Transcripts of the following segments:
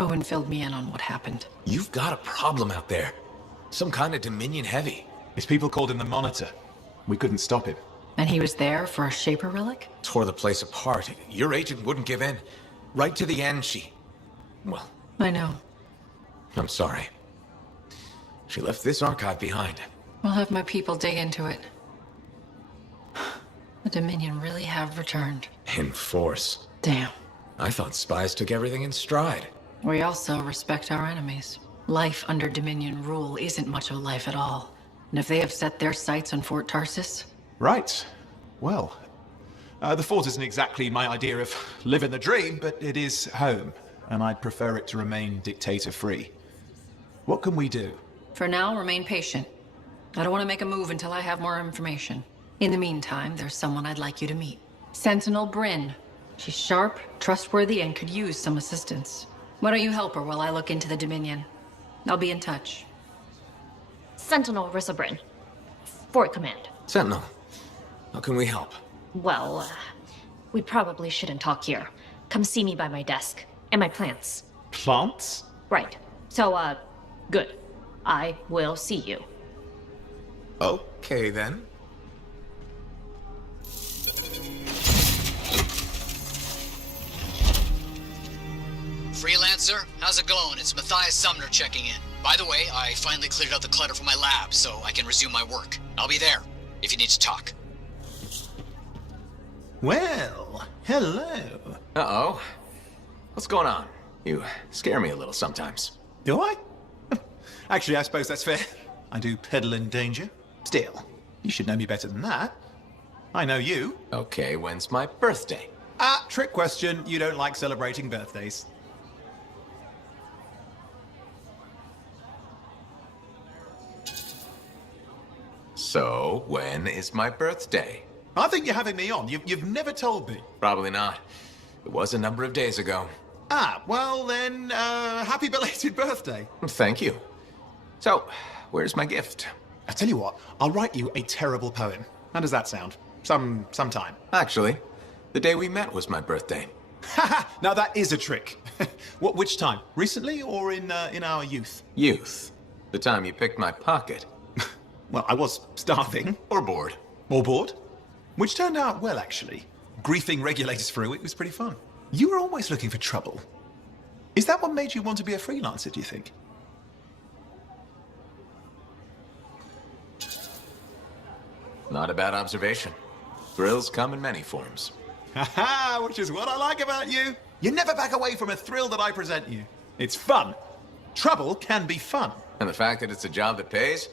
Owen filled me in on what happened. You've got a problem out there. Some kind of Dominion heavy. His people called him the Monitor. We couldn't stop him. And he was there for a Shaper relic? Tore the place apart. Your agent wouldn't give in. Right to the end, well... I know. I'm sorry. She left this archive behind. I'll have my people dig into it. The Dominion really have returned. In force. Damn. I thought spies took everything in stride. We also respect our enemies. Life under Dominion rule isn't much of a life at all. And if they have set their sights on Fort Tarsis... Right. Well, the fort isn't exactly my idea of living the dream, but it is home, and I'd prefer it to remain dictator-free. What can we do? For now, remain patient. I don't want to make a move until I have more information. In the meantime, there's someone I'd like you to meet. Sentinel Bryn. She's sharp, trustworthy, and could use some assistance. Why don't you help her while I look into the Dominion? I'll be in touch. Sentinel Rissa Bryn. Fort Command. Sentinel, how can we help? Well, we probably shouldn't talk here. Come see me by my desk. And my plants. Plants? Right. So, good. I will see you. Okay, then. Freelancer, how's it going? It's Matthias Sumner checking in. By the way, I finally cleared out the clutter from my lab, so I can resume my work. I'll be there, if you need to talk. Well, hello. Uh-oh. What's going on? You scare me a little sometimes. Do I? Actually, I suppose that's fair. I do peddle in danger. Still, you should know me better than that. I know you. Okay, when's my birthday? Ah, trick question. You don't like celebrating birthdays. So, when is my birthday? I think you're having me on. You've never told me. Probably not. It was a number of days ago. Ah, well then, happy belated birthday. Thank you. So, where's my gift? I tell you what, I'll write you a terrible poem. How does that sound? Sometime. Actually, the day we met was my birthday. Haha, now that is a trick. Which time? Recently or in our youth? Youth. The time you picked my pocket. Well, I was starving. Or bored. Or bored. Which turned out well, actually. Griefing regulators for a week was pretty fun. You were always looking for trouble. Is that what made you want to be a freelancer, do you think? Not a bad observation. Thrills come in many forms. Haha, which is what I like about you. You never back away from a thrill that I present you. It's fun. Trouble can be fun. And the fact that it's a job that pays?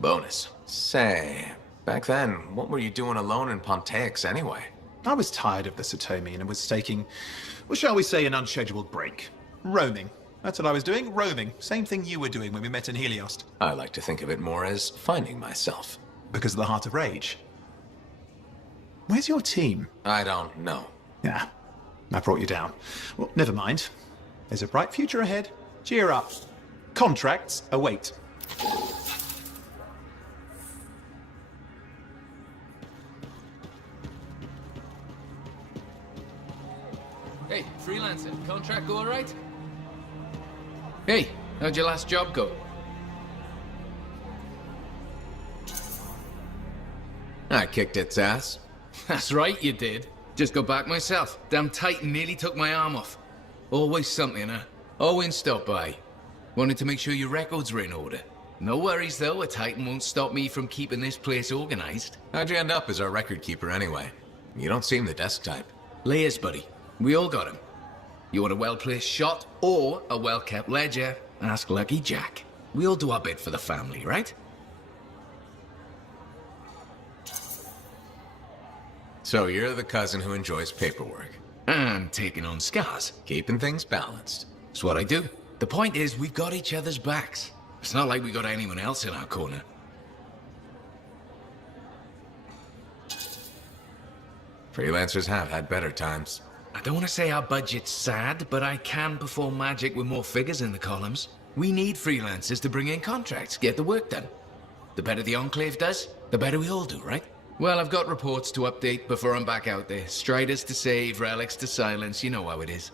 Bonus. Say, back then, what were you doing alone in Pontaix anyway? I was tired of the Satomi and was taking, well, shall we say, an unscheduled break. Roaming. That's what I was doing, roaming. Same thing you were doing when we met in Heliost. I like to think of it more as finding myself. Because of the Heart of Rage. Where's your team? I don't know. Yeah, I brought you down. Well, never mind. There's a bright future ahead. Cheer up. Contracts await. Hey, freelancer, contract go alright? Hey, how'd your last job go? I kicked its ass. That's right, you did. Just got back myself. Damn Titan nearly took my arm off. Always something, huh? Owen stopped by. Wanted to make sure your records were in order. No worries, though. A Titan won't stop me from keeping this place organized. How'd you end up as our record keeper anyway? You don't seem the desk type. Layers, buddy. We all got 'em. You want a well-placed shot or a well-kept ledger? Ask Lucky Jack. We all do our bit for the family, right? So you're the cousin who enjoys paperwork. And taking on scars. Keeping things balanced. That's what I do. The point is, we've got each other's backs. It's not like we got anyone else in our corner. Freelancers have had better times. I don't want to say our budget's sad, but I can perform magic with more figures in the columns. We need freelancers to bring in contracts, get the work done. The better the Enclave does, the better we all do, right? Well, I've got reports to update before I'm back out there. Striders to save, relics to silence, you know how it is.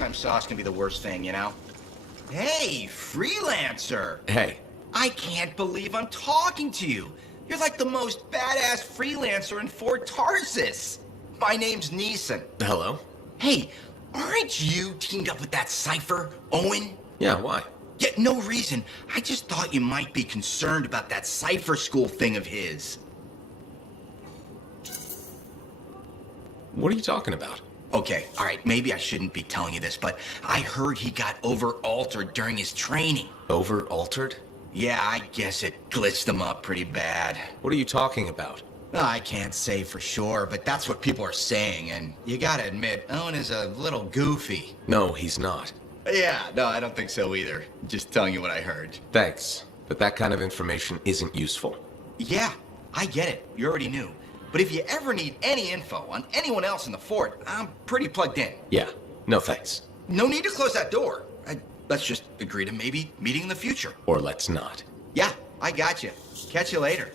Sometimes sauce can be the worst thing, you know? Hey, freelancer! Hey, I can't believe I'm talking to you. You're like the most badass freelancer in Fort Tarsus. My name's Neeson. hello? Hey, aren't you teamed up with that cipher, Owen? Yeah, why? Yeah, no reason. I just thought you might be concerned about that cipher school thing of his. What are you talking about? Okay, all right, maybe I shouldn't be telling you this, but I heard he got over-altered during his training. Over-altered? Yeah, I guess it glitched him up pretty bad. What are you talking about? I can't say for sure, but that's what people are saying, and you gotta admit, Owen is a little goofy. No, he's not. Yeah, no, I don't think so either. Just telling you what I heard. Thanks, but that kind of information isn't useful. Yeah, I get it. You already knew. But if you ever need any info on anyone else in the fort, I'm pretty plugged in. Yeah, no thanks. No need to close that door. Let's just agree to maybe meeting in the future. Or let's not. Yeah, I got you. Catch you later.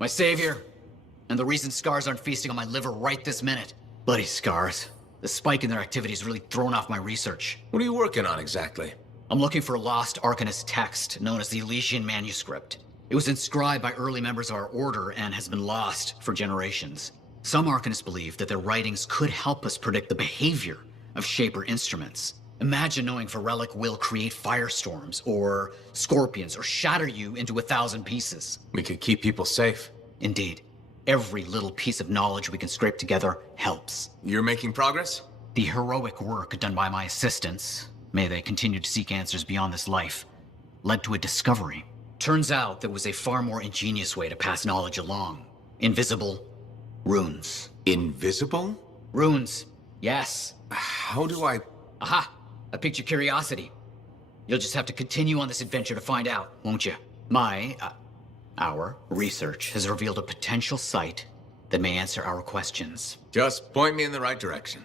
My savior, and the reason scars aren't feasting on my liver right this minute. Bloody scars. The spike in their activity has really thrown off my research. What are you working on exactly? I'm looking for a lost Arcanist text known as the Elysian Manuscript. It was inscribed by early members of our order and has been lost for generations. Some Arcanists believe that their writings could help us predict the behavior of Shaper instruments. Imagine knowing if a relic will create firestorms, or scorpions, or shatter you into 1,000 pieces. We could keep people safe. Indeed. Every little piece of knowledge we can scrape together helps. You're making progress? The heroic work done by my assistants, may they continue to seek answers beyond this life, led to a discovery. Turns out there was a far more ingenious way to pass knowledge along. Invisible runes. Invisible? Runes, yes. How do I... Aha! I piqued your curiosity. You'll just have to continue on this adventure to find out, won't you? Our research has revealed a potential site that may answer our questions. Just point me in the right direction.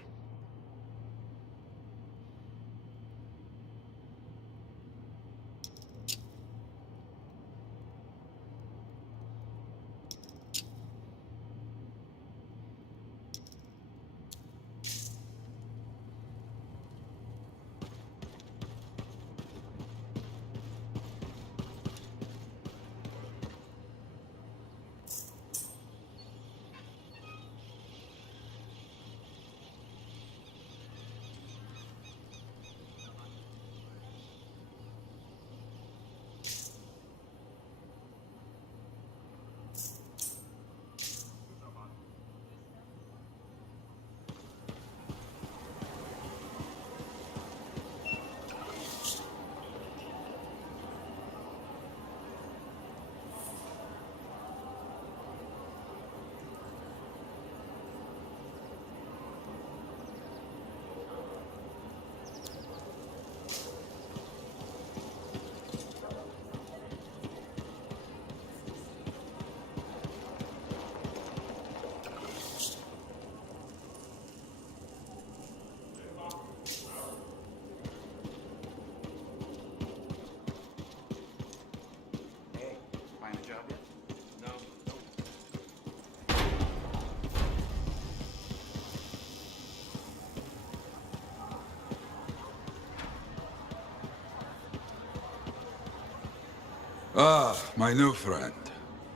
Ah, my new friend.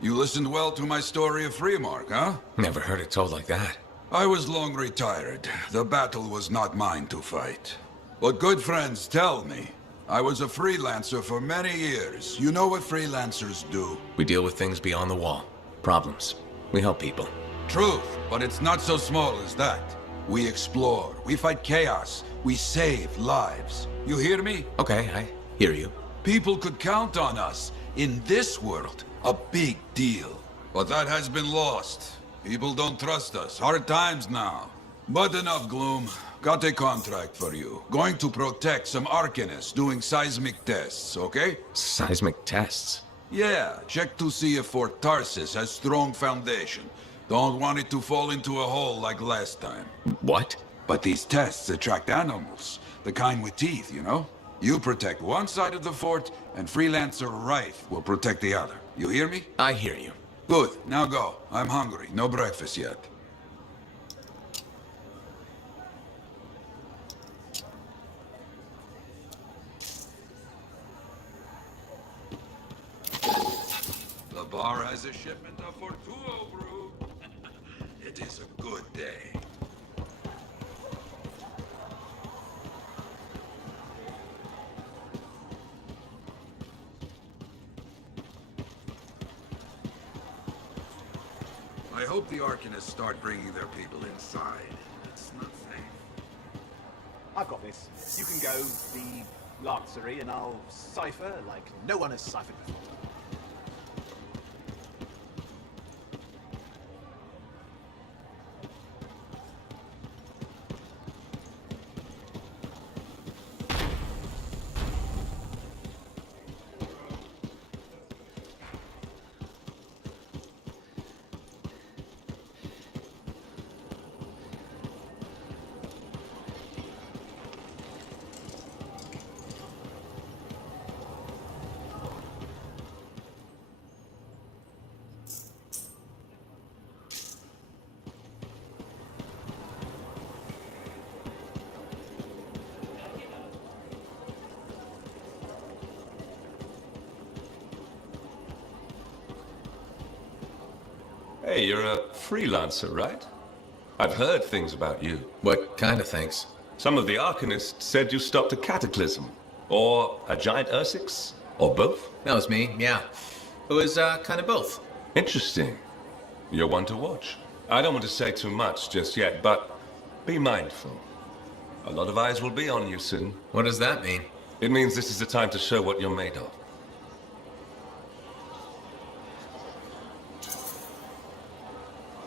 You listened well to my story of Freemark, huh? Never heard it told like that. I was long retired. The battle was not mine to fight. But good friends tell me. I was a freelancer for many years. You know what freelancers do? We deal with things beyond the wall. Problems. We help people. Truth, but it's not so small as that. We explore, we fight chaos, we save lives. You hear me? Okay, I hear you. People could count on us. In this world, a big deal. But that has been lost. People don't trust us. Hard times now. But enough gloom. Got a contract for you. Going to protect some Arcanists doing seismic tests, okay? Seismic tests? Yeah, check to see if Fort Tarsis has strong foundation. Don't want it to fall into a hole like last time. What? But these tests attract animals. The kind with teeth, you know? You protect one side of the fort, and Freelancer Rife will protect the other. You hear me? I hear you. Good. Now go. I'm hungry. No breakfast yet. The bar has a shipment of Fortuo brew. It is a good day. I hope the Arcanists start bringing their people inside. It's not safe. I've got this. You can go the Lancery and I'll cipher like no one has ciphered before. Hey, you're a freelancer, right? I've heard things about you. What kind of things? Some of the Arcanists said you stopped a cataclysm. Or a giant Ursix. Or both. That was me, yeah. It was, kind of both. Interesting. You're one to watch. I don't want to say too much just yet, but be mindful. A lot of eyes will be on you soon. What does that mean? It means this is the time to show what you're made of.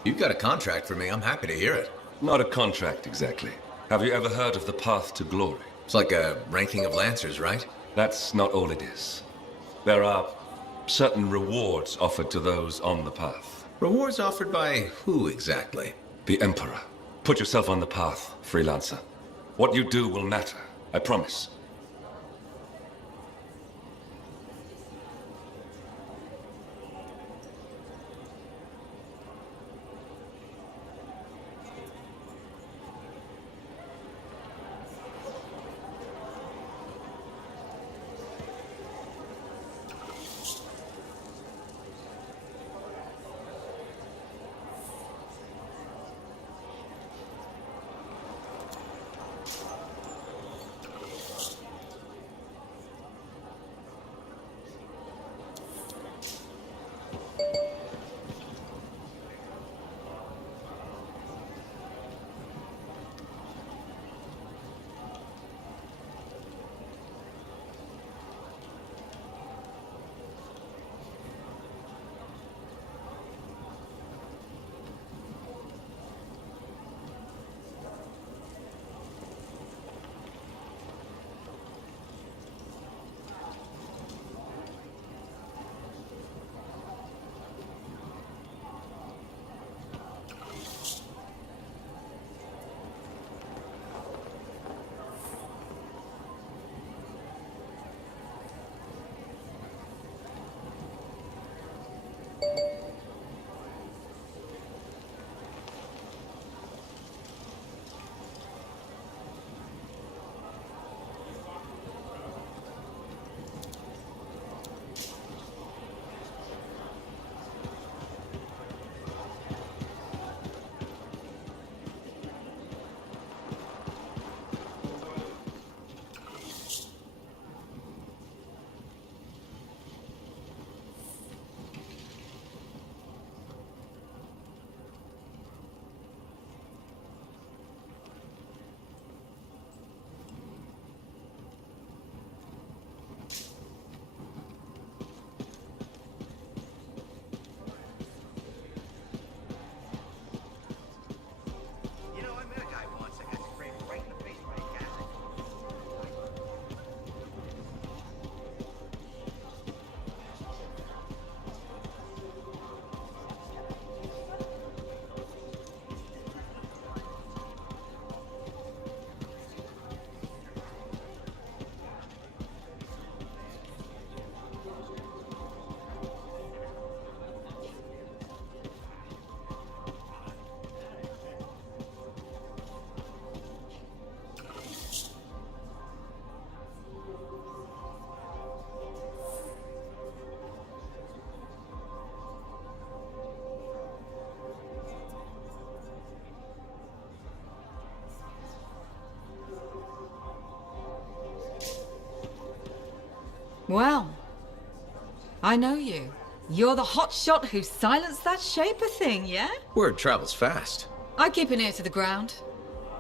You've got a contract for me. I'm happy to hear it. Not a contract, exactly. Have you ever heard of the path to glory? It's like a ranking of Lancers, right? That's not all it is. There are certain rewards offered to those on the path. Rewards offered by who exactly? The Emperor. Put yourself on the path, freelancer. What you do will matter, I promise. Well, I know you. You're the hotshot who silenced that Shaper thing, yeah? Word travels fast. I keep an ear to the ground.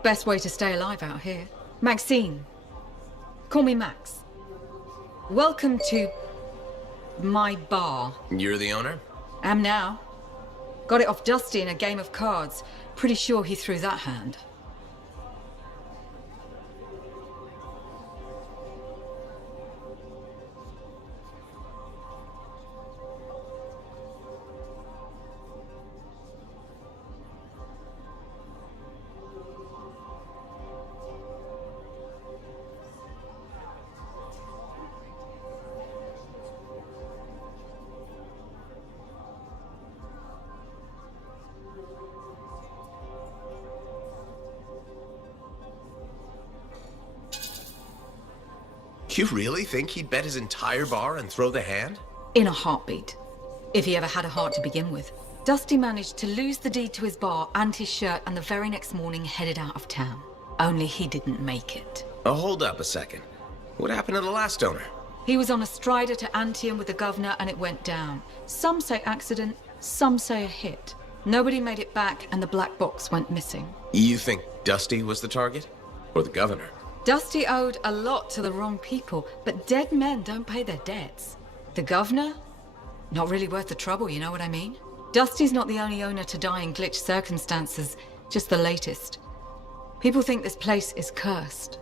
Best way to stay alive out here. Maxine. Call me Max. Welcome to my bar. You're the owner? Am now. Got it off Dusty in a game of cards. Pretty sure he threw that hand. You really think he'd bet his entire bar and throw the hand? In a heartbeat. If he ever had a heart to begin with. Dusty managed to lose the deed to his bar and his shirt, and the very next morning headed out of town. Only he didn't make it. Oh, hold up a second. What happened to the last owner? He was on a strider to Anthem with the governor and it went down. Some say accident, some say a hit. Nobody made it back and the black box went missing. You think Dusty was the target? Or the governor? Dusty owed a lot to the wrong people, but dead men don't pay their debts. The governor? Not really worth the trouble, you know what I mean? Dusty's not the only owner to die in glitch circumstances, just the latest. People think this place is cursed.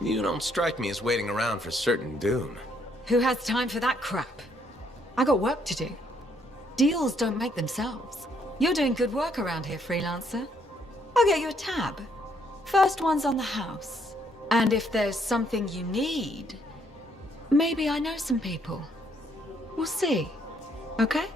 You don't strike me as waiting around for certain doom. Who has time for that crap? I got work to do. Deals don't make themselves. You're doing good work around here, freelancer. I'll get you a tab. First one's on the house. And if there's something you need, maybe I know some people. We'll see. Okay?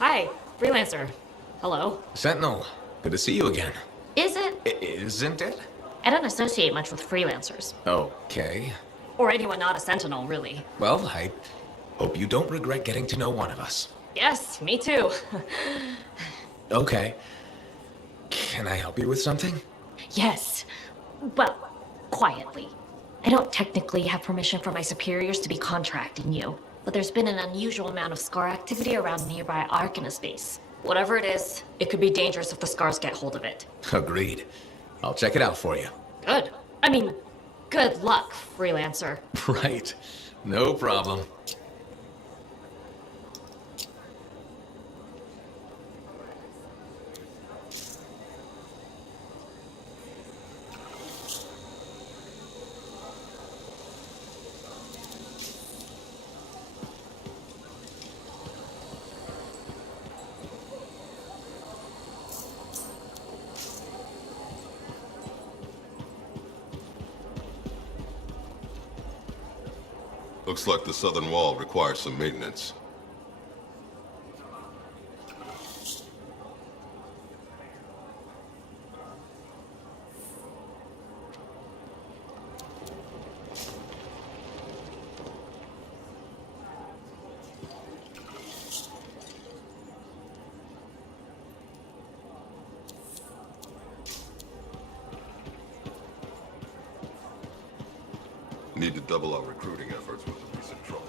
Hi, freelancer. Hello. Sentinel, good to see you again. Is it? Isn't it? I don't associate much with freelancers. Okay. Or anyone not a sentinel, really. Well, I hope you don't regret getting to know one of us. Yes, me too. Okay. Can I help you with something? Yes. Well, quietly. I don't technically have permission from my superiors to be contracting you, but there's been an unusual amount of scar activity around nearby Arcanus base. Whatever it is, it could be dangerous if the scars get hold of it. Agreed. I'll check it out for you. Good. I mean, good luck, freelancer. Right. No problem. Looks like the southern wall requires some maintenance. Need to double our recruiting efforts with the recent trouble.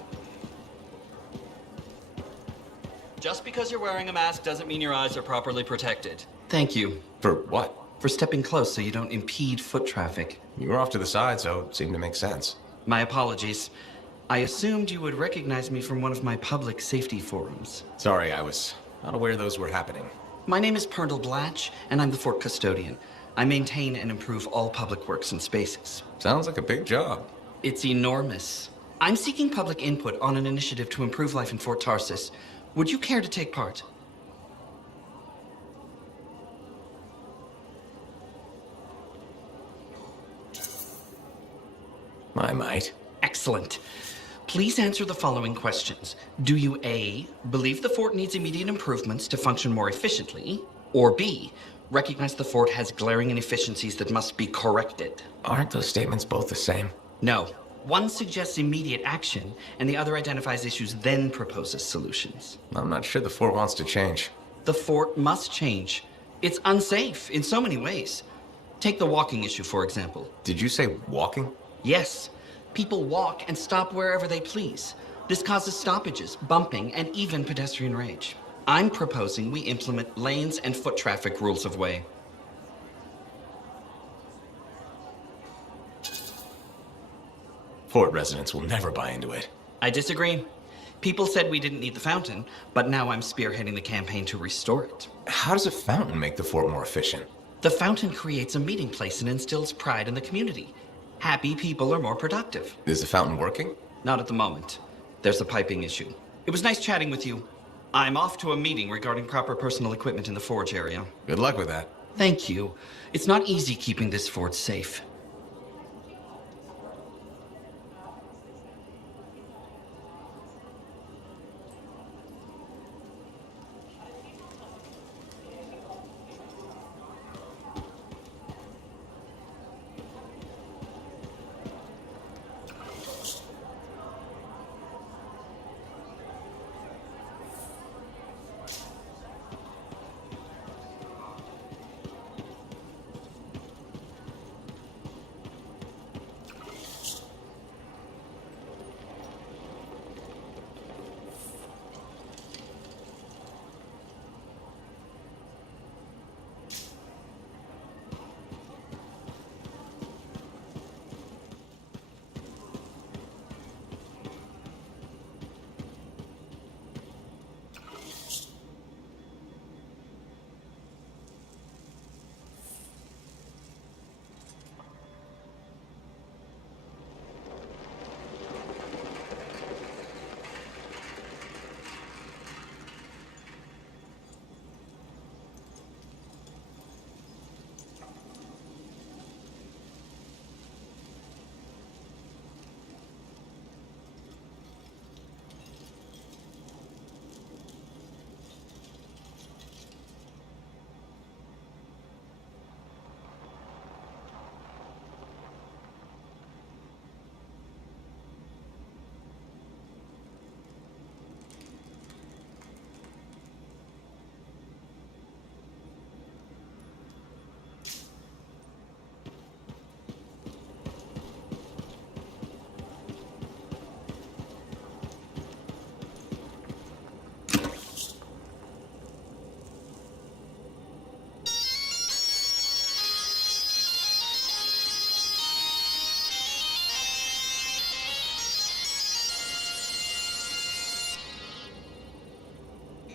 Just because you're wearing a mask doesn't mean your eyes are properly protected. Thank you. For what? For stepping close so you don't impede foot traffic. You were off to the side, so it seemed to make sense. My apologies. I assumed you would recognize me from one of my public safety forums. Sorry, I was not aware those were happening. My name is Pernell Blatch, and I'm the fort custodian. I maintain and improve all public works and spaces. Sounds like a big job. It's enormous. I'm seeking public input on an initiative to improve life in Fort Tarsis. Would you care to take part? I might. Excellent. Please answer the following questions. Do you A, believe the fort needs immediate improvements to function more efficiently? Or B, recognize the fort has glaring inefficiencies that must be corrected? Aren't those statements both the same? No. One suggests immediate action, and the other identifies issues, then proposes solutions. I'm not sure the fort wants to change. The fort must change. It's unsafe in so many ways. Take the walking issue, for example. Did you say walking? Yes. People walk and stop wherever they please. This causes stoppages, bumping, and even pedestrian rage. I'm proposing we implement lanes and foot traffic rules of way. Fort residents will never buy into it. I disagree. People said we didn't need the fountain, but now I'm spearheading the campaign to restore it. How does a fountain make the fort more efficient? The fountain creates a meeting place and instills pride in the community. Happy people are more productive. Is the fountain working? Not at the moment. There's a piping issue. It was nice chatting with you. I'm off to a meeting regarding proper personal equipment in the forge area. Good luck with that. Thank you. It's not easy keeping this fort safe.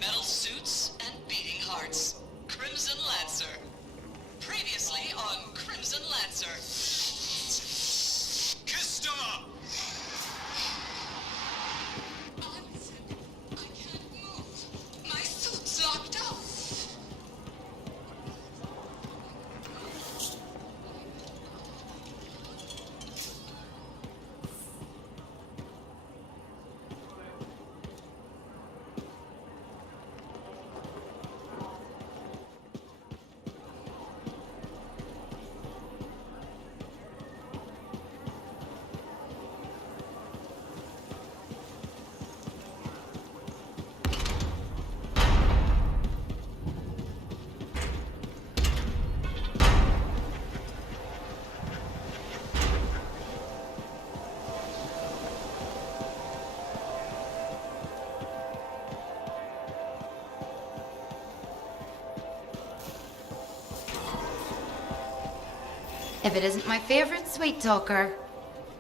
Metal suits and beating hearts. Crimson Lancer. Previously on Crimson Lancer. Customer! I can't move. My suit's locked up. If it isn't my favorite sweet talker.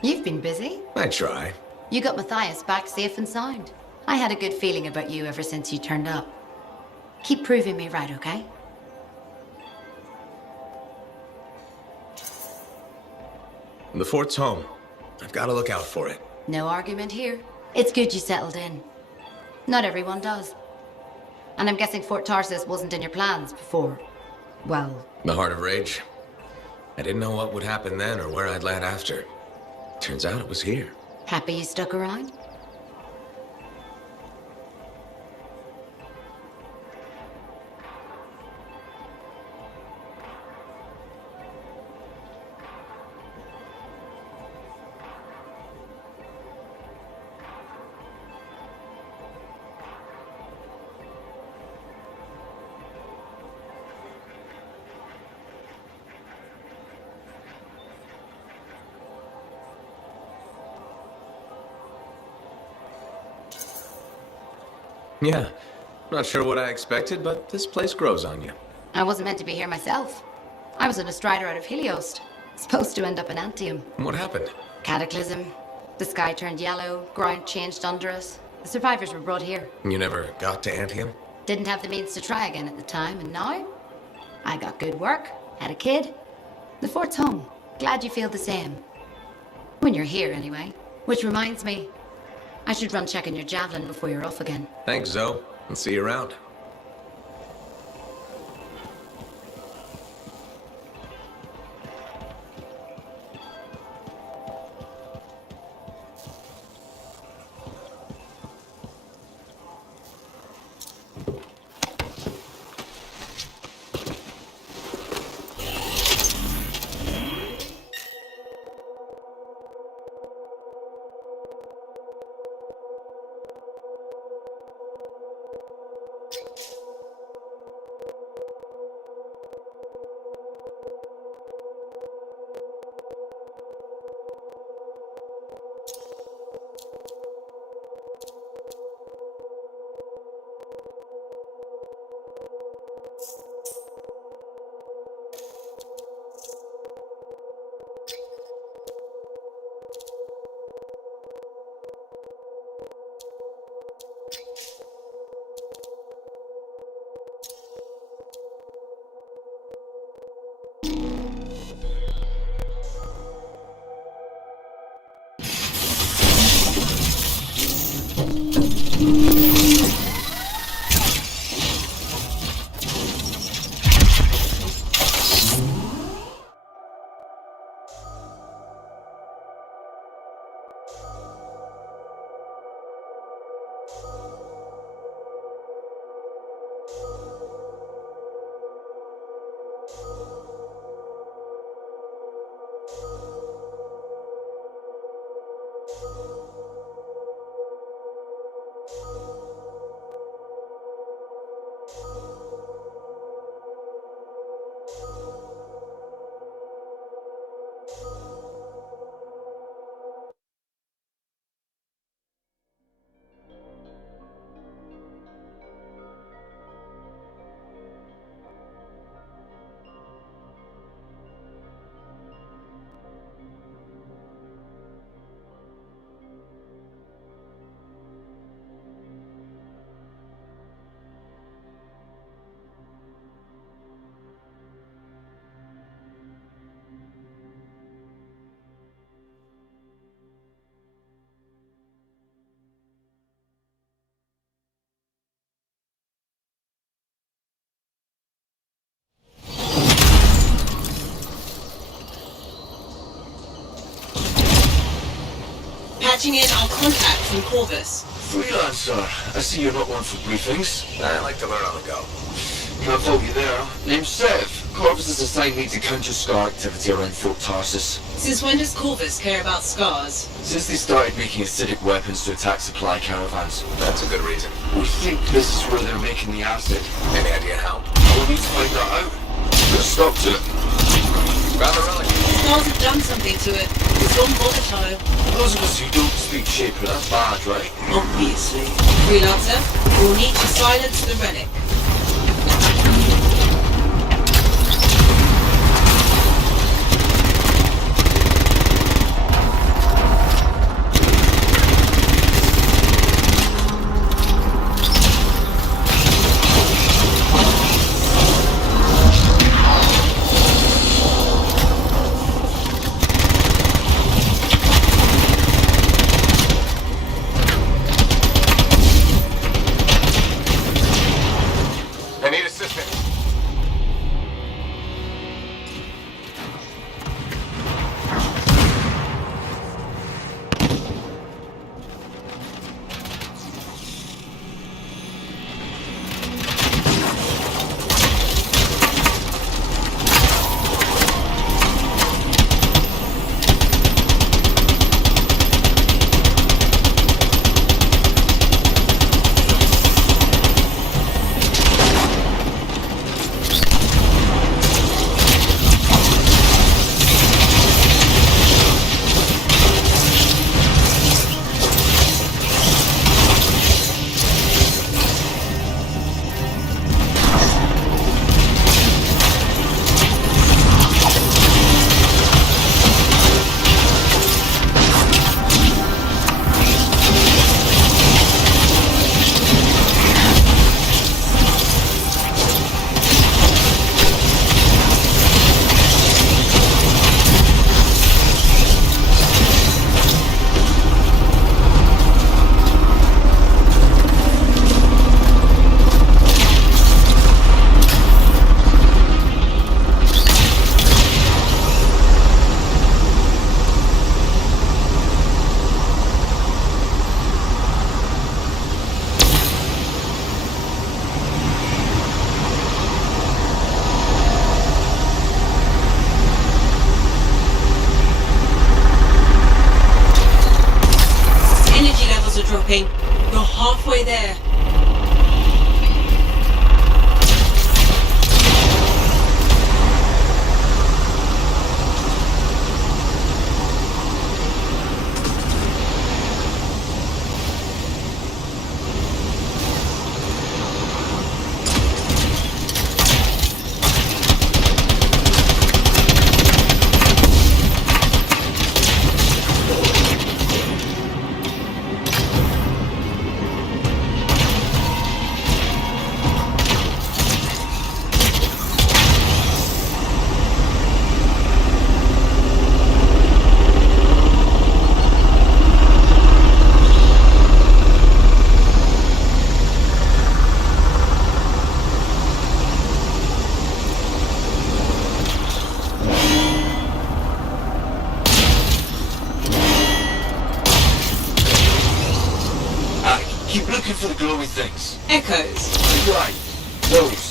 You've been busy. I try. You got Matthias back safe and sound. I had a good feeling about you ever since you turned up. Keep proving me right, okay? The fort's home. I've got to look out for it. No argument here. It's good you settled in. Not everyone does. And I'm guessing Fort Tarsis wasn't in your plans before. Well... The Heart of Rage. I didn't know what would happen then or where I'd land after. Turns out it was here. Happy you stuck around? Yeah. Not sure what I expected, but this place grows on you. I wasn't meant to be here myself. I was on a strider out of Helios. Supposed to end up in Anthem. What happened? Cataclysm. The sky turned yellow, ground changed under us. The survivors were brought here. You never got to Anthem? Didn't have the means to try again at the time, and now? I got good work, had a kid. The fort's home. Glad you feel the same. When you're here, anyway. Which reminds me, I should run checking your javelin before you're off again. Thanks, Zoe. I'll see you around. Patching in our contact from Corvus. Freelancer, I see you're not one for briefings. I like to learn on the go. Can't fault you there. Name's Sev. Corvus has assigned me to counter Scar activity around Fort Tarsus. Since when does Corvus care about scars? Since they started making acidic weapons to attack supply caravans. That's a good reason. We think this is where they're making the acid. Any idea how? We'll need to find that out. Put a stop to it. Grab a relic. Scars have done something to it. It's gone volatile. Those of us who don't speak Shaper, that's bad, right? Obviously. Freelancer, we'll need to silence the relic. halfway there. Keep looking for the glowy things. Echoes. Right. Those.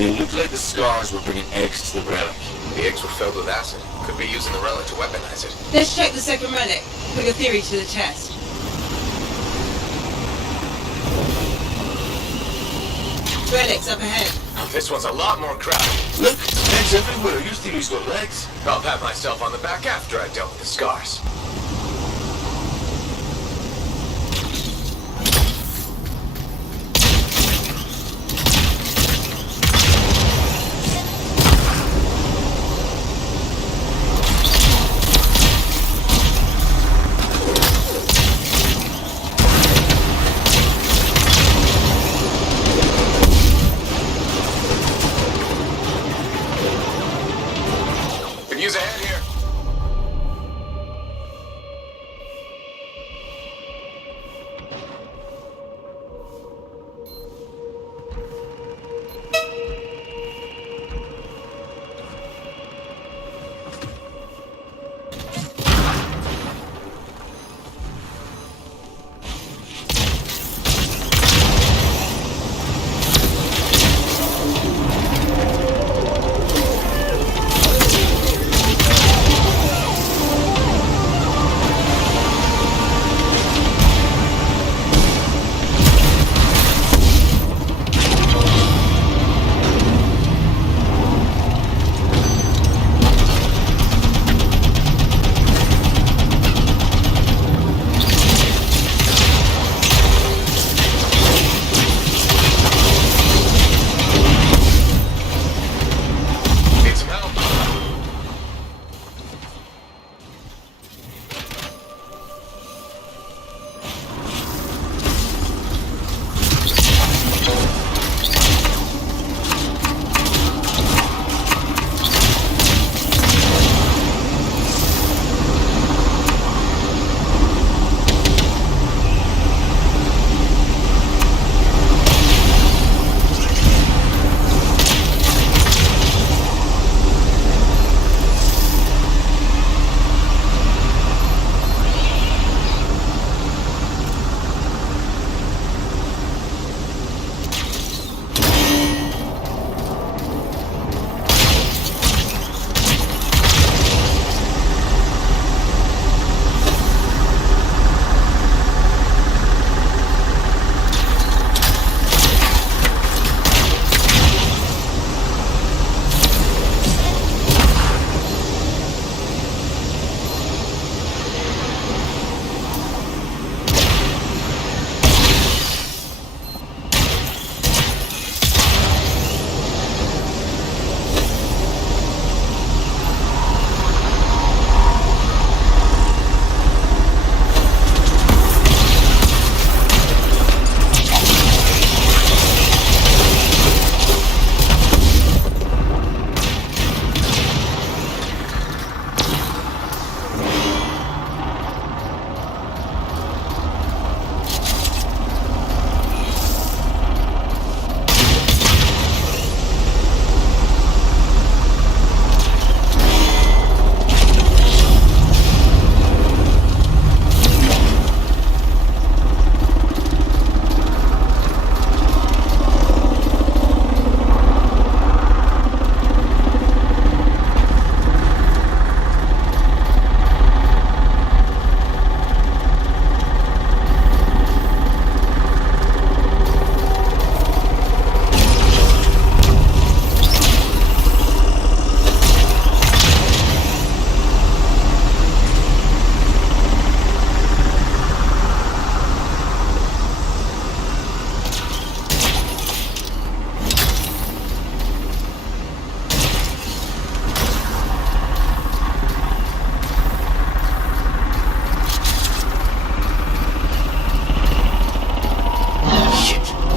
It looked like the scars were bringing eggs to the relic. The eggs were filled with acid. Could be using the relic to weaponize it. Let's check the second relic. Put your theory to the test. Relic's up ahead. Oh, this one's a lot more crowded. Look, eggs everywhere. Your theory's got legs. I'll pat myself on the back after I dealt with the scars.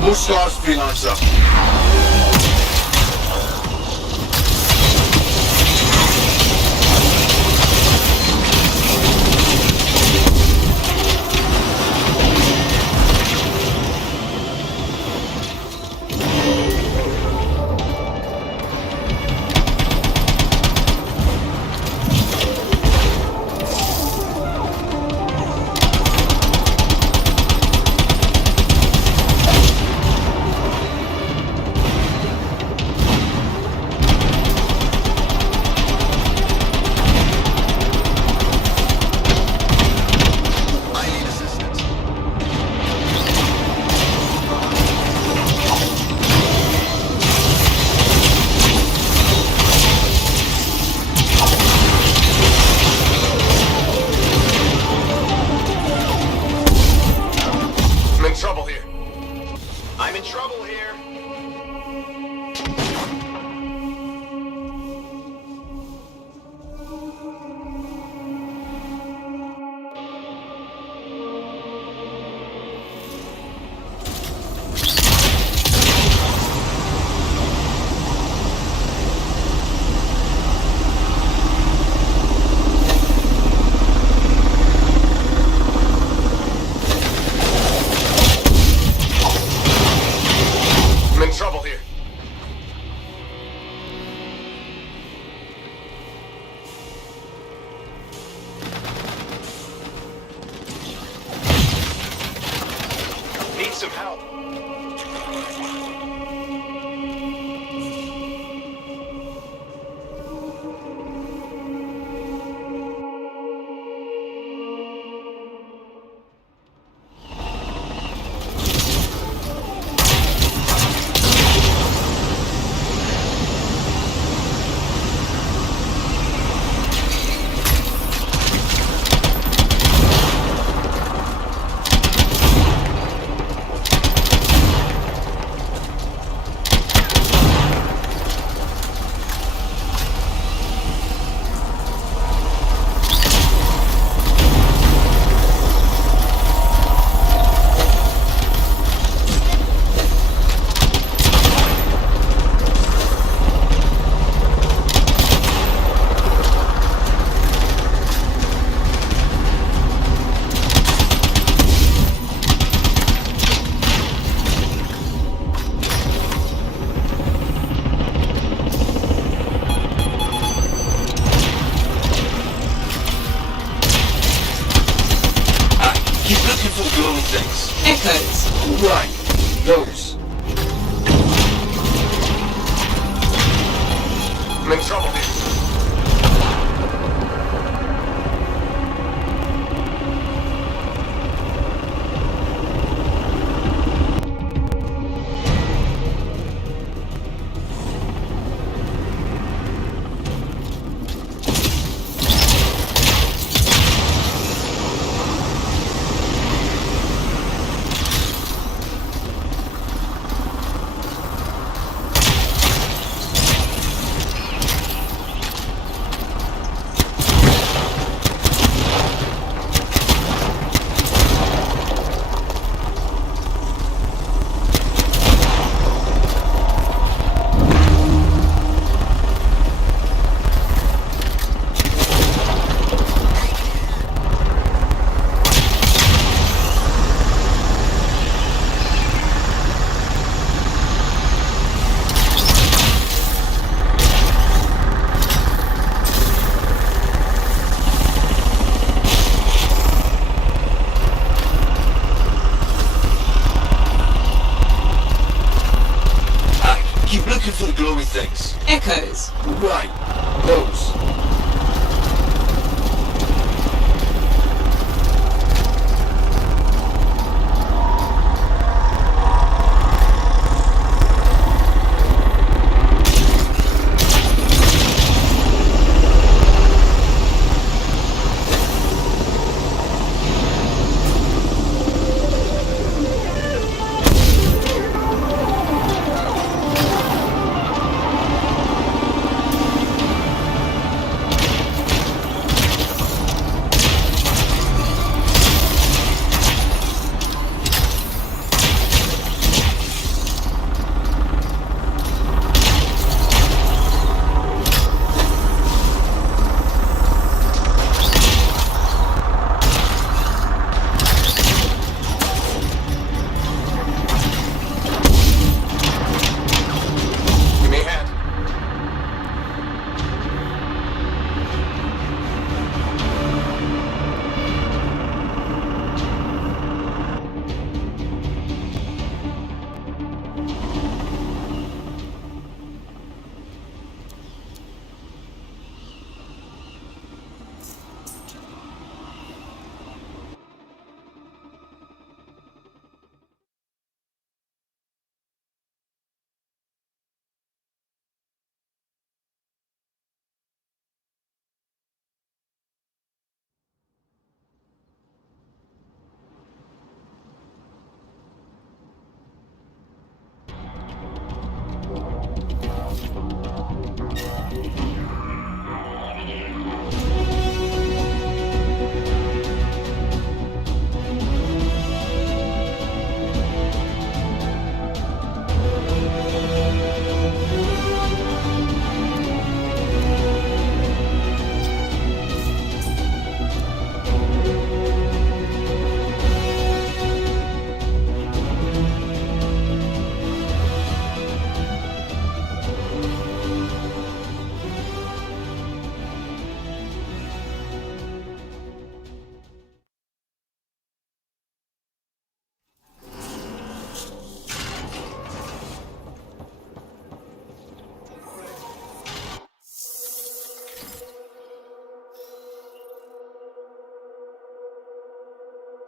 More scars, freelancer. Right. Those. I'm in trouble here. Keep looking for the glowing things. Echoes. Right. Those.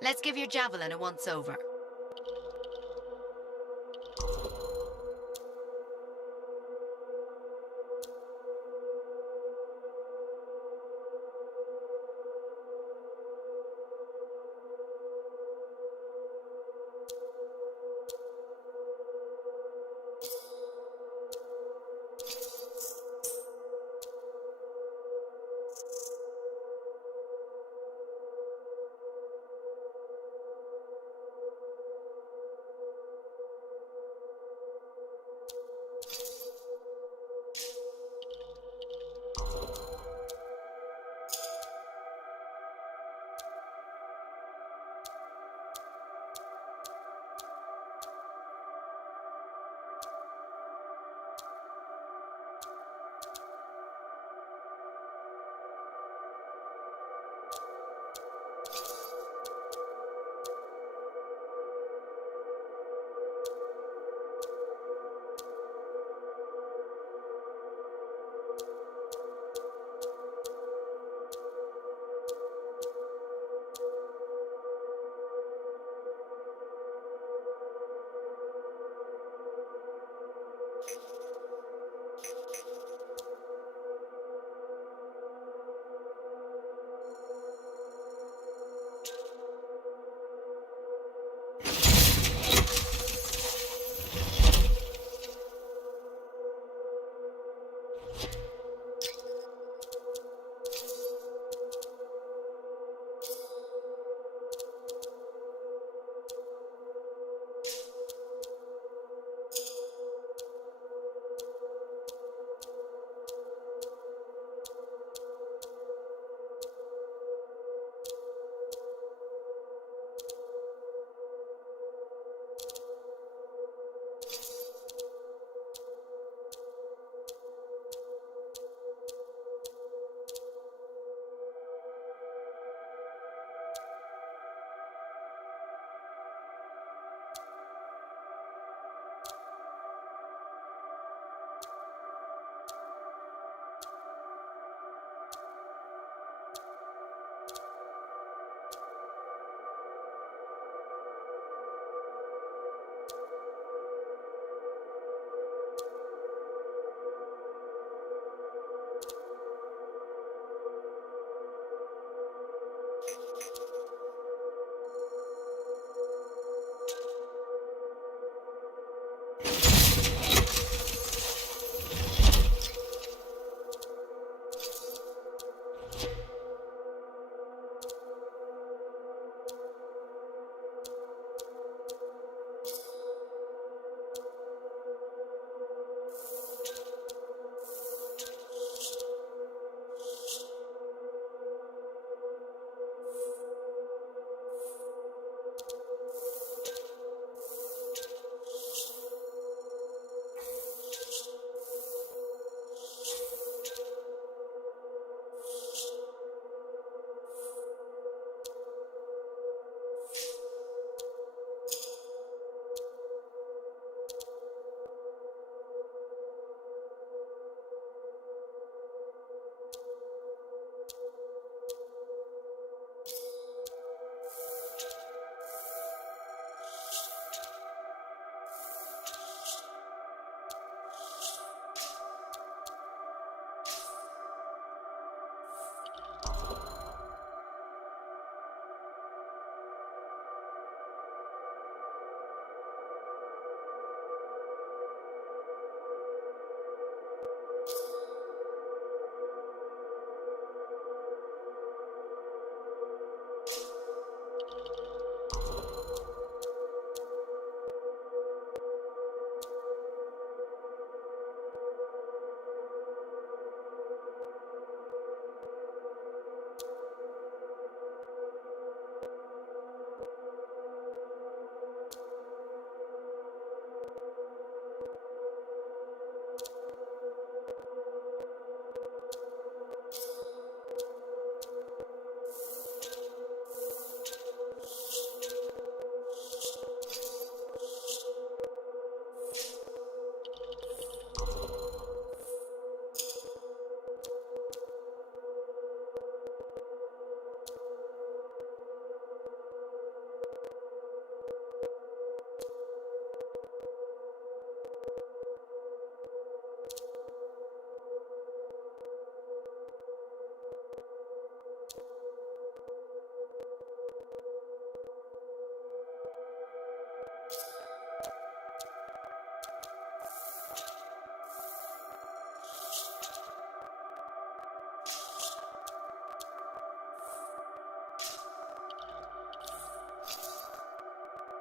Let's give your javelin a once-over.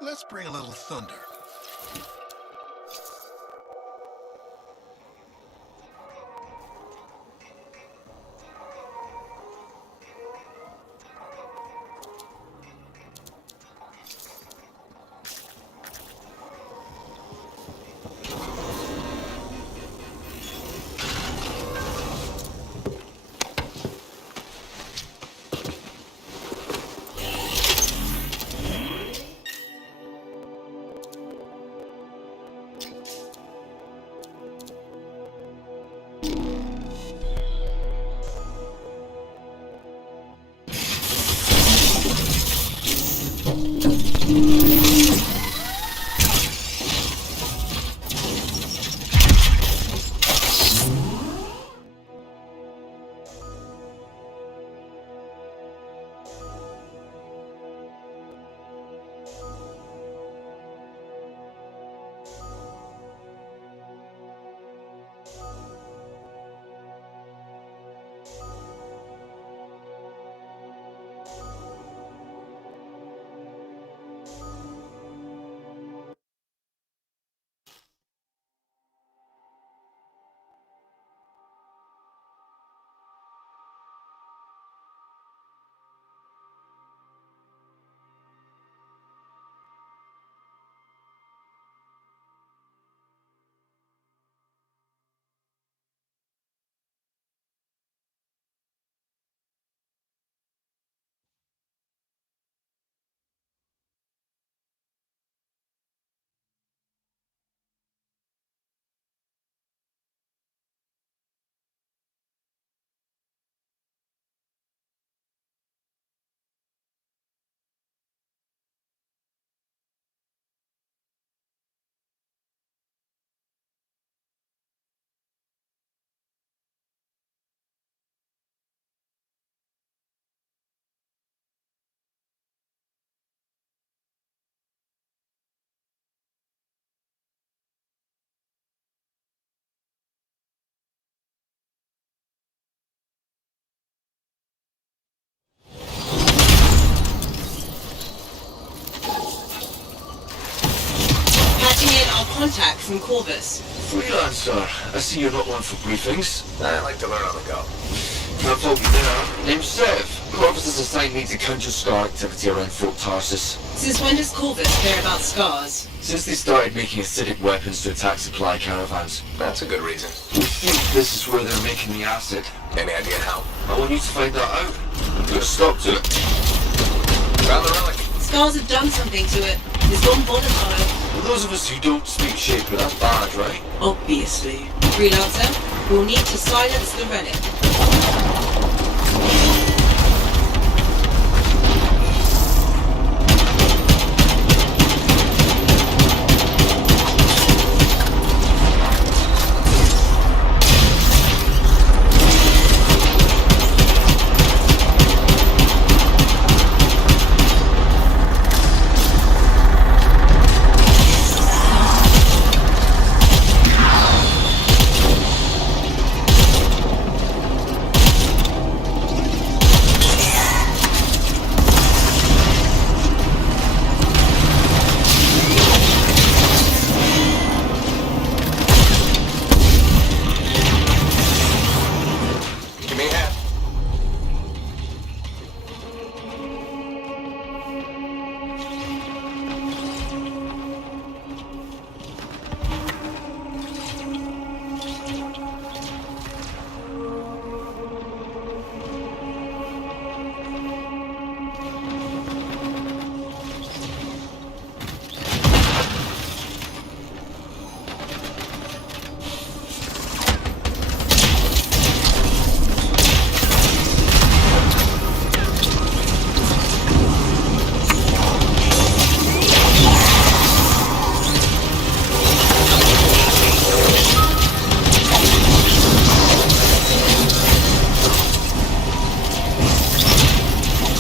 Let's bring a little thunder. Contact from Corvus. Freelancer, I see you're not one for briefings. I like to learn on the go. Can't fault you there. Name's Sev. Corvus has assigned me to counter Scar activity around Fort Tarsus. Since when does Corvus care about scars? Since they started making acidic weapons to attack supply caravans. That's a good reason. We think this is where they're making the acid. Any idea how? I want you to find that out. Put a stop to it. Found the relic. Scars have done something to it. It's gone volatile. For those of us who don't speak Shaper, that's bad, right? Obviously. Freelancer, we'll need to silence the relic.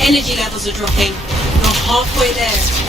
Energy levels are dropping. We're halfway there.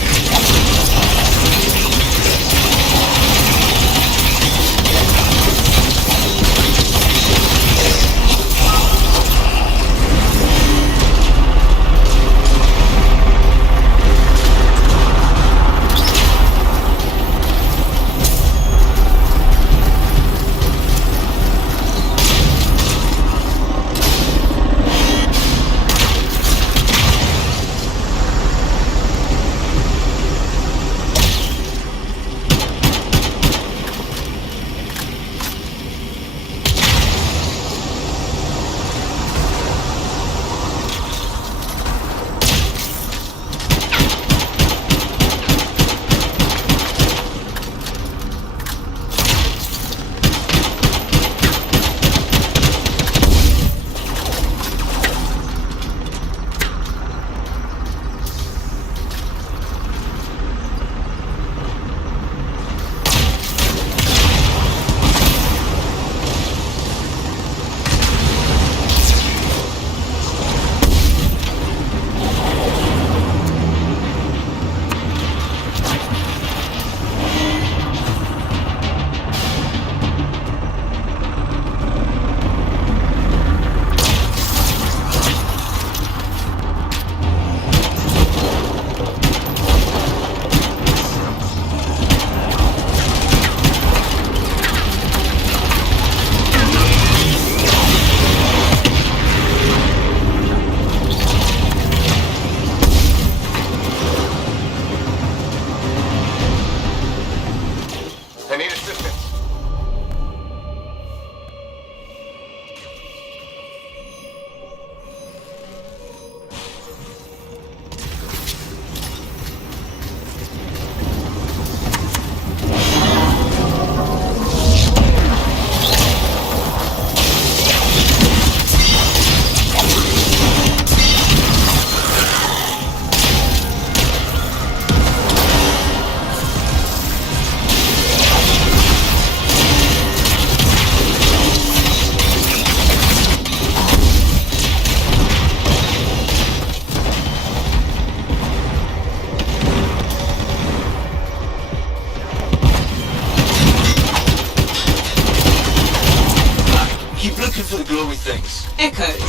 for the glowing things. Echoes.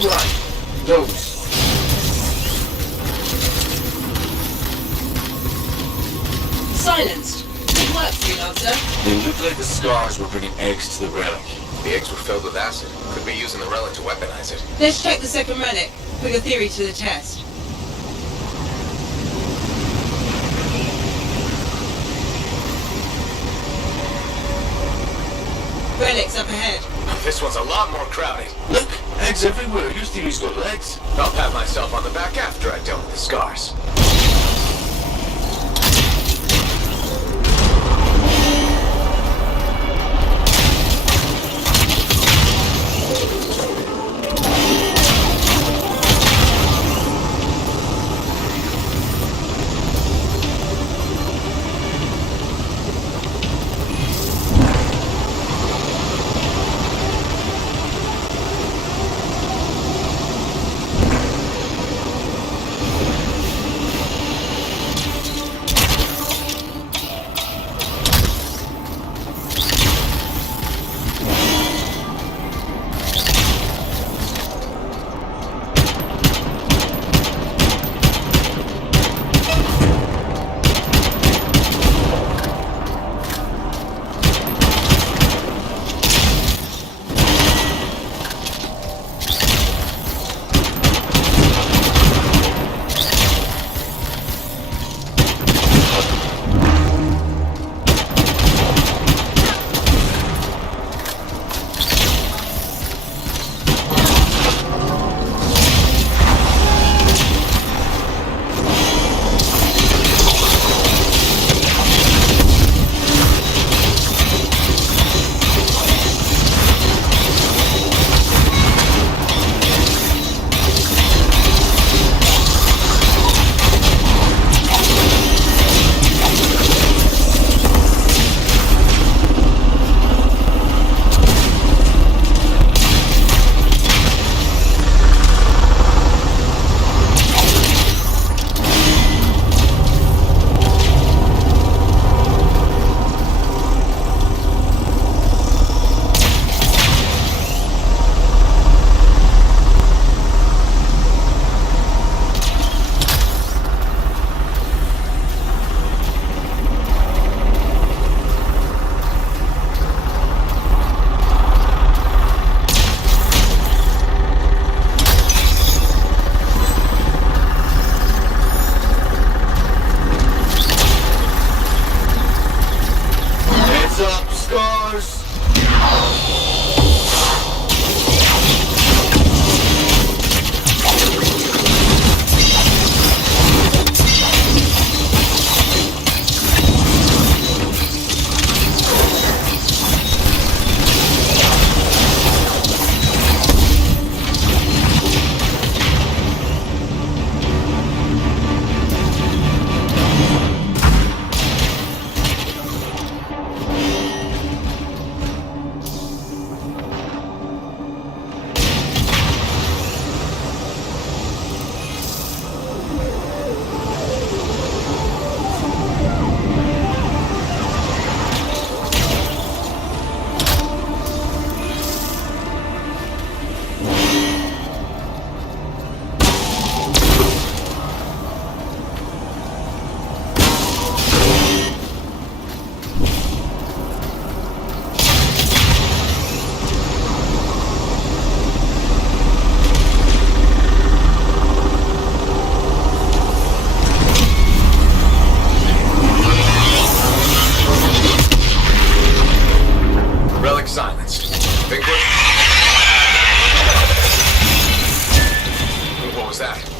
Right. Those. Silenced. Good work, freelancer. They look like the scars were bringing eggs to the relic. The eggs were filled with acid. Could be using the relic to weaponize it. Let's check the second relic. Put your theory to the test. Relics up ahead. This one's a lot more crowded. Look, eggs everywhere. Your theory's got legs. I'll pat myself on the back after I dealt with the scars.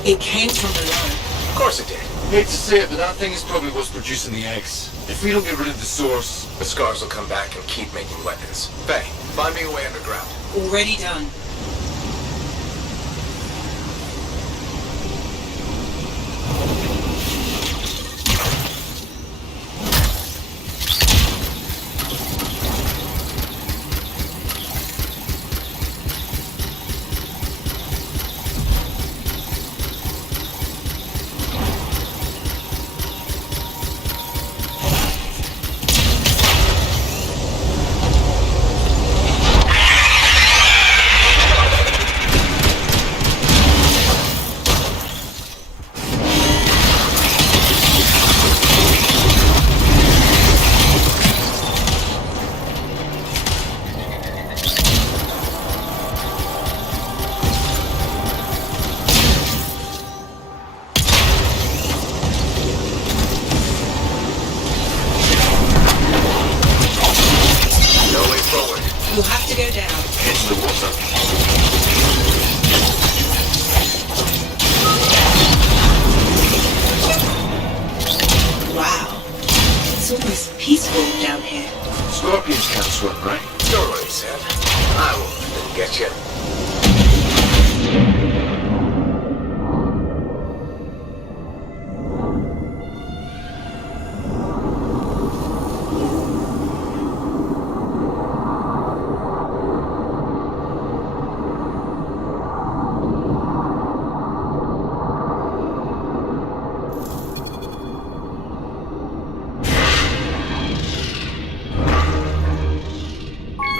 It came from below. Of course it did. Hate to say it, but that thing is probably what's producing the eggs. If we don't get rid of the source... The scars will come back and keep making weapons. Faye, find me a way underground. Already done. You'll have to go down. Into the water. Wow. It's almost peaceful down here. Scorpions can't swim, right? Don't worry, Sam. I will get you.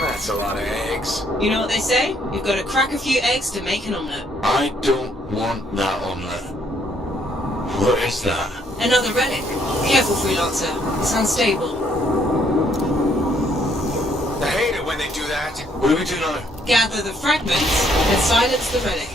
That's a lot of eggs. You know what they say? You've got to crack a few eggs to make an omelette. I don't want that omelette. What is that? Another relic. Careful, freelancer. It's unstable. I hate it when they do that. What do we do now? Gather the fragments and silence the relic.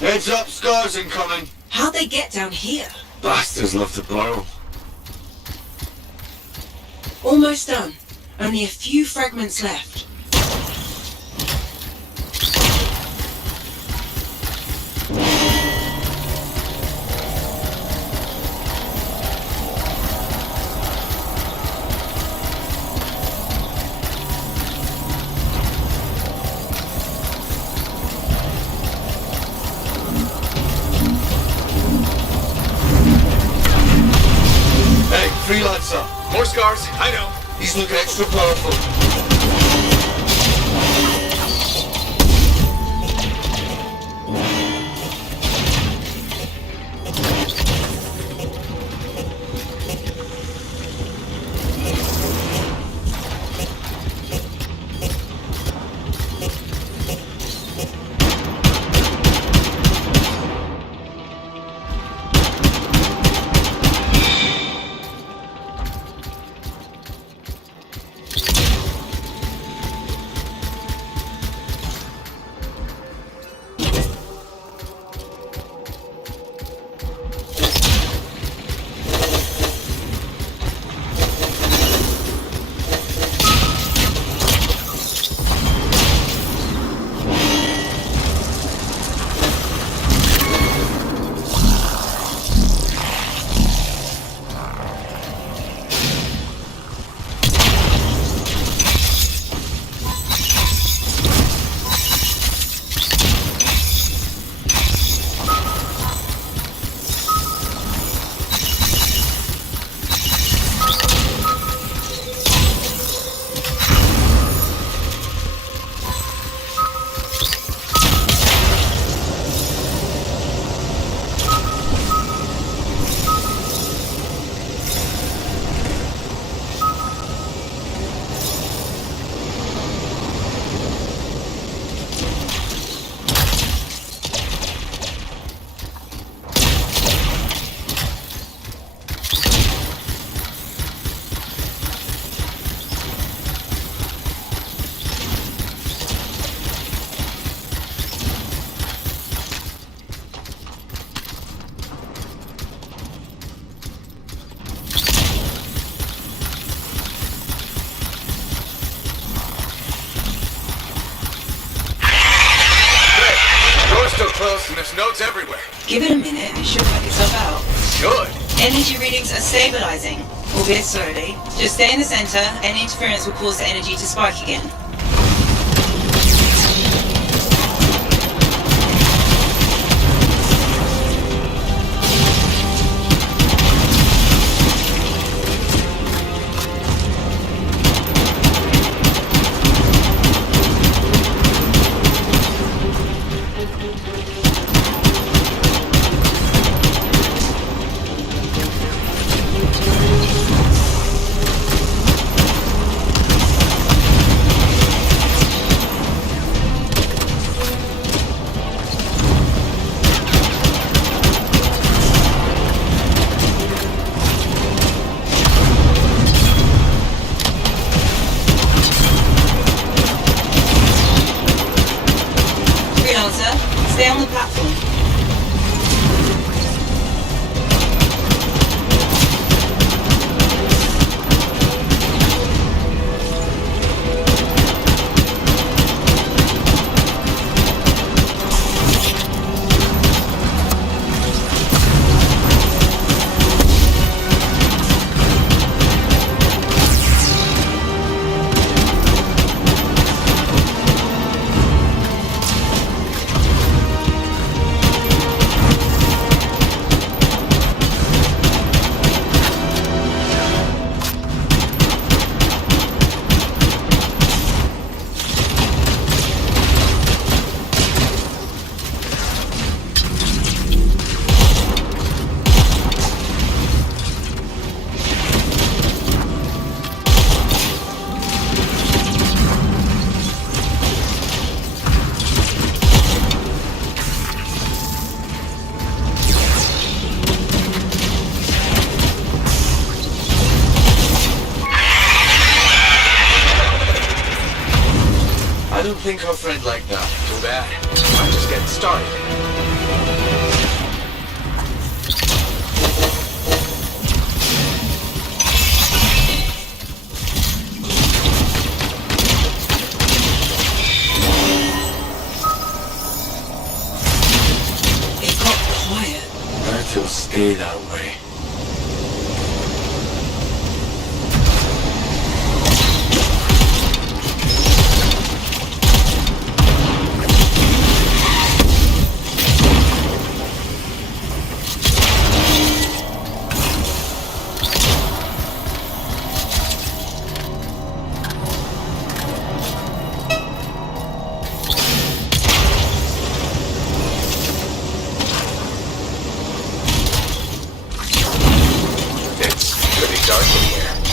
Heads up, scars incoming. How'd they get down here? Bastards love to borrow. Almost done. Only a few fragments left. Hey, freelancer. More scars, I know. He's looking extra powerful. close and there's nodes everywhere. Give it a minute, it should work itself out. Good. Energy readings are stabilizing, albeit slowly. Just stay in the center, any interference will cause the energy to spike again. Stay on the platform. I don't think our friend liked that. Too bad. I'm just getting started. It got quiet. That will stay that way.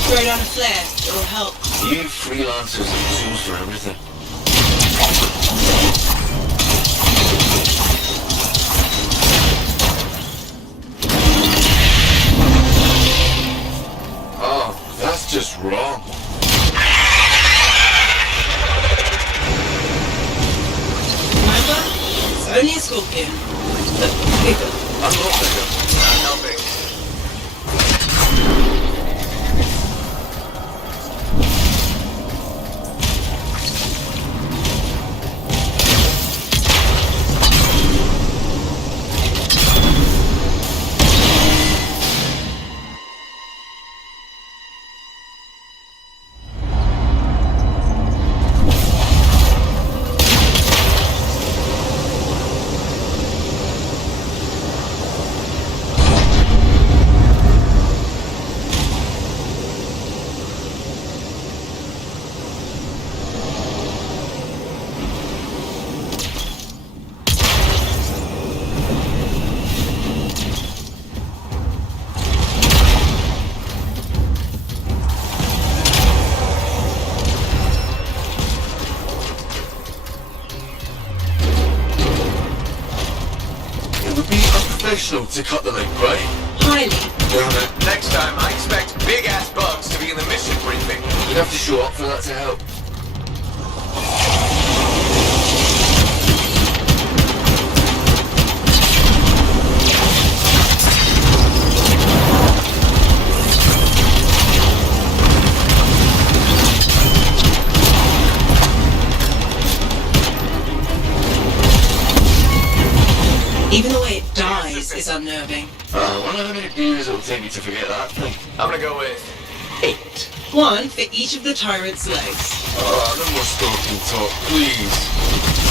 Throw down a flare. It'll help. You freelancers have tools for everything. Oh, that's just wrong. Remember? It's only a scorpion. Look, bigger. I'm not bigger. Not helping. To cut the link, right? Highly. Damn it. Next time, I expect big-ass bugs to be in the mission briefing. You'd have to show up for that to help. Even the way it dies is unnerving. I wonder how many beers it'll take me to forget that thing. I'm gonna go with 8. One for each of the tyrant's legs. No more stalking talk, please.